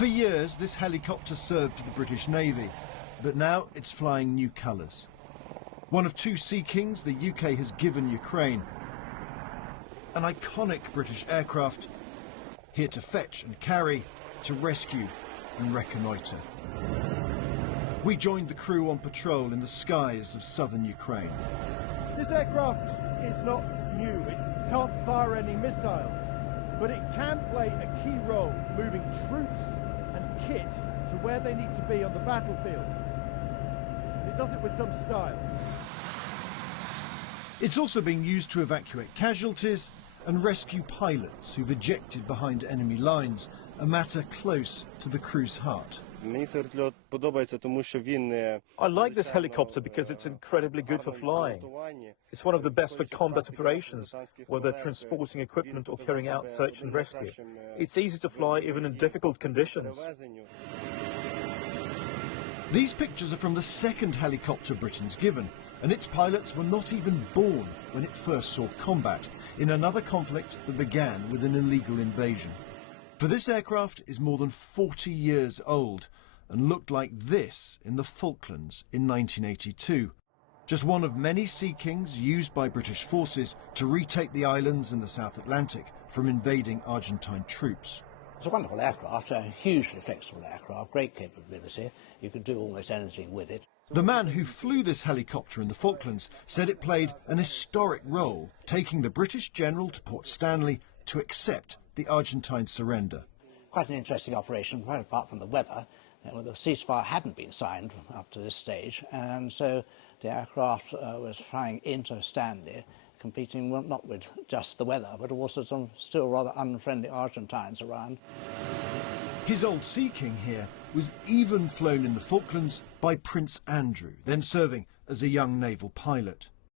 For years, this helicopter served the British Navy, but now it's flying new colours. One of two Sea Kings the UK has given Ukraine. An iconic British aircraft, here to fetch and carry, to rescue and reconnoitre. We joined the crew on patrol in the skies of southern Ukraine. This aircraft is not new. It can't fire any missiles, but it can play a key role moving troops and kit to where they need to be on the battlefield. It does it with some style. It's also being used to evacuate casualties and rescue pilots who've ejected behind enemy lines, a matter close to the crew's heart. I like this helicopter because it's incredibly good for flying. It's one of the best for combat operations, whether transporting equipment or carrying out search and rescue. It's easy to fly even in difficult conditions. These pictures are from the second helicopter Britain's given, and its pilots were not even born when it first saw combat in another conflict that began with an illegal invasion. For this aircraft is more than 40 years old and looked like this in the Falklands in 1982. Just one of many Sea Kings used by British forces to retake the islands in the South Atlantic from invading Argentine troops. It's a wonderful aircraft, a hugely flexible aircraft, great capability. You can do almost anything with it. The man who flew this helicopter in the Falklands said it played an historic role, taking the British general to Port Stanley to accept the Argentine surrender. Quite an interesting operation, quite apart from the weather. The ceasefire hadn't been signed up to this stage, and so the aircraft was flying into Stanley, competing not with just the weather, but also some still rather unfriendly Argentines around. His old Sea King here was even flown in the Falklands by Prince Andrew, then serving as a young naval pilot.